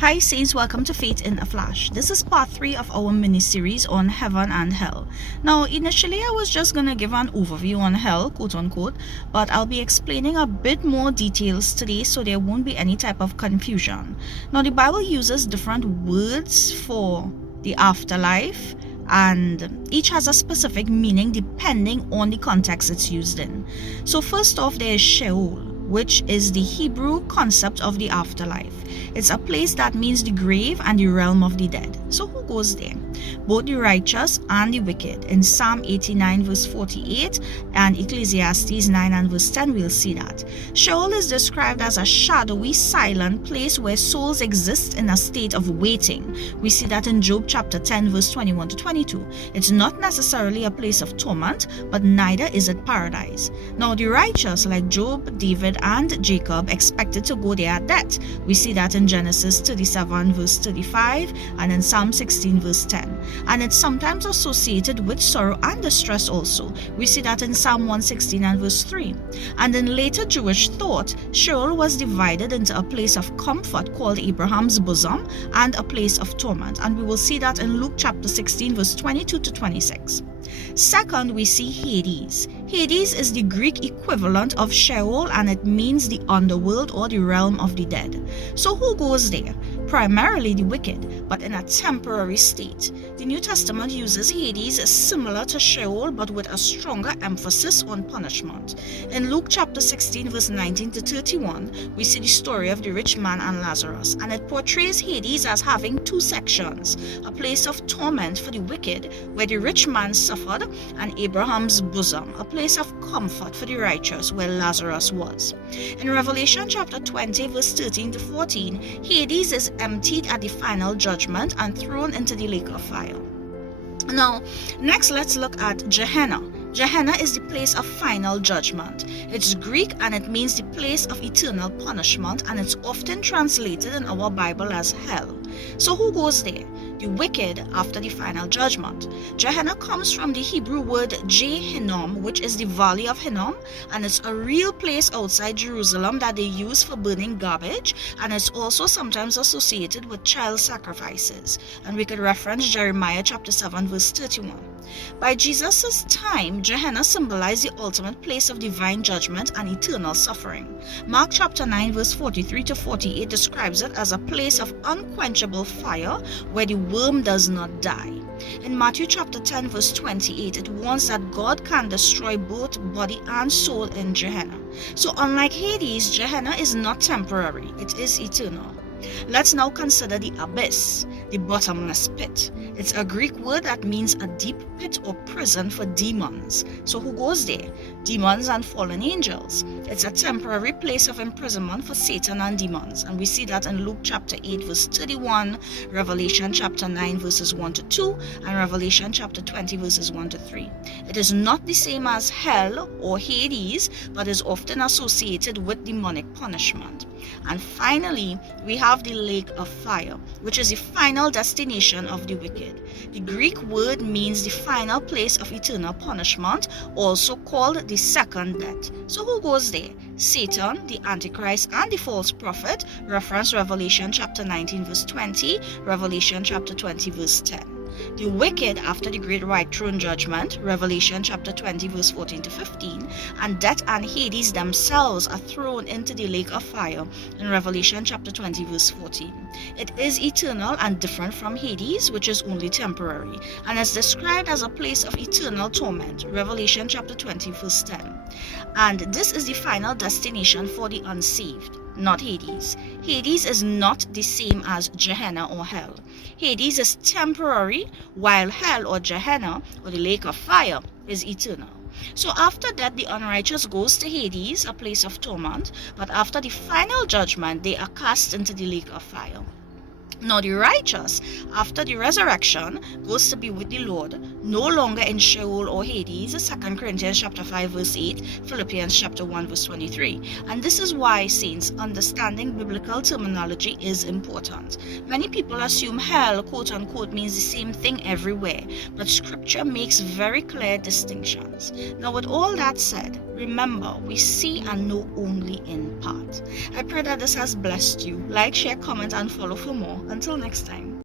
Hi Saints, welcome to Faith in a Flash. This is part 3 of our mini-series on heaven and hell. Now, initially I was just gonna give an overview on hell, quote unquote, but I'll be explaining a bit more details today so there won't be any type of confusion. Now, the Bible uses different words for the afterlife, and each has a specific meaning depending on the context it's used in. So first off, there is Sheol, which is the Hebrew concept of the afterlife. It's a place that means the grave and the realm of the dead. So who goes there? Both the righteous and the wicked. In Psalm 89 verse 48 and Ecclesiastes 9 and verse 10 we'll see that. Sheol is described as a shadowy, silent place where souls exist in a state of waiting. We see that in Job chapter 10 verse 21 to 22. It's not necessarily a place of torment, but neither is it paradise. Now the righteous like Job, David and Jacob expected to go there at death. We see that in Genesis 37 verse 35 and in Psalm 16 verse 10. And it's sometimes associated with sorrow and distress also. We see that in Psalm 116 and verse 3. And in later Jewish thought, Sheol was divided into a place of comfort called Abraham's bosom and a place of torment. And we will see that in Luke chapter 16 verse 22 to 26. Second, we see Hades. Hades is the Greek equivalent of Sheol, and it means the underworld or the realm of the dead. So who goes there? Primarily the wicked, but in a temporary state. The New Testament uses Hades similar to Sheol, but with a stronger emphasis on punishment. In Luke chapter 16 verse 19 to 31, we see the story of the rich man and Lazarus, and it portrays Hades as having two sections, a place of torment for the wicked, where the rich man suffered, and Abraham's bosom, a place of comfort for the righteous, where Lazarus was. In Revelation chapter 20 verse 13 to 14, Hades is emptied at the final judgment and thrown into the lake of fire. Now, next let's look at Gehenna. Gehenna is the place of final judgment. It's Greek and it means the place of eternal punishment, and it's often translated in our Bible as hell. So who goes there? The wicked after the final judgment. Gehenna comes from the Hebrew word Gehenna, which is the valley of Hinnom, and it's a real place outside Jerusalem that they use for burning garbage, and it's also sometimes associated with child sacrifices. And we could reference Jeremiah chapter 7 verse 31. By Jesus' time, Gehenna symbolized the ultimate place of divine judgment and eternal suffering. Mark chapter 9 verse 43 to 48 describes it as a place of unquenchable fire where the worm does not die. In Matthew chapter 10 verse 28, it warns that God can destroy both body and soul in Gehenna. So unlike Hades, Gehenna is not temporary, it is eternal. Let's now consider the abyss, the bottomless pit. It's a Greek word that means a deep pit or prison for demons. So who goes there? Demons and fallen angels. It's a temporary place of imprisonment for Satan and demons. And we see that in Luke chapter 8 verse 31, Revelation chapter 9 verses 1 to 2, and Revelation chapter 20 verses 1 to 3. It is not the same as hell or Hades, but is often associated with demonic punishment. And finally, we have the lake of fire, which is the final destination of the wicked. The Greek word means the final place of eternal punishment, also called the second death. So who goes there? Satan, the Antichrist, and the false prophet. Reference Revelation chapter 19 verse 20, Revelation chapter 20 verse 10. The wicked after the great white throne judgment, Revelation chapter 20 verse 14 to 15, and death and Hades themselves are thrown into the lake of fire in Revelation chapter 20 verse 14. It is eternal and different from Hades, which is only temporary, and is described as a place of eternal torment, Revelation chapter 20 verse 10. And this is the final destination for the unsaved, not Hades. Hades is not the same as Gehenna or hell. Hades is temporary, while hell or Gehenna or the lake of fire is eternal. So after that, the unrighteous goes to Hades, a place of torment, but after the final judgment, they are cast into the lake of fire. Now the righteous, after the resurrection, goes to be with the Lord, no longer in Sheol or Hades, 2 Corinthians chapter 5 verse 8, Philippians chapter 1 verse 23. And this is why, saints, understanding biblical terminology is important. Many people assume hell, quote unquote, means the same thing everywhere, but scripture makes very clear distinctions. Now with all that said, remember, we see and know only in part. I pray that this has blessed you. Like, share, comment, and follow for more. Until next time.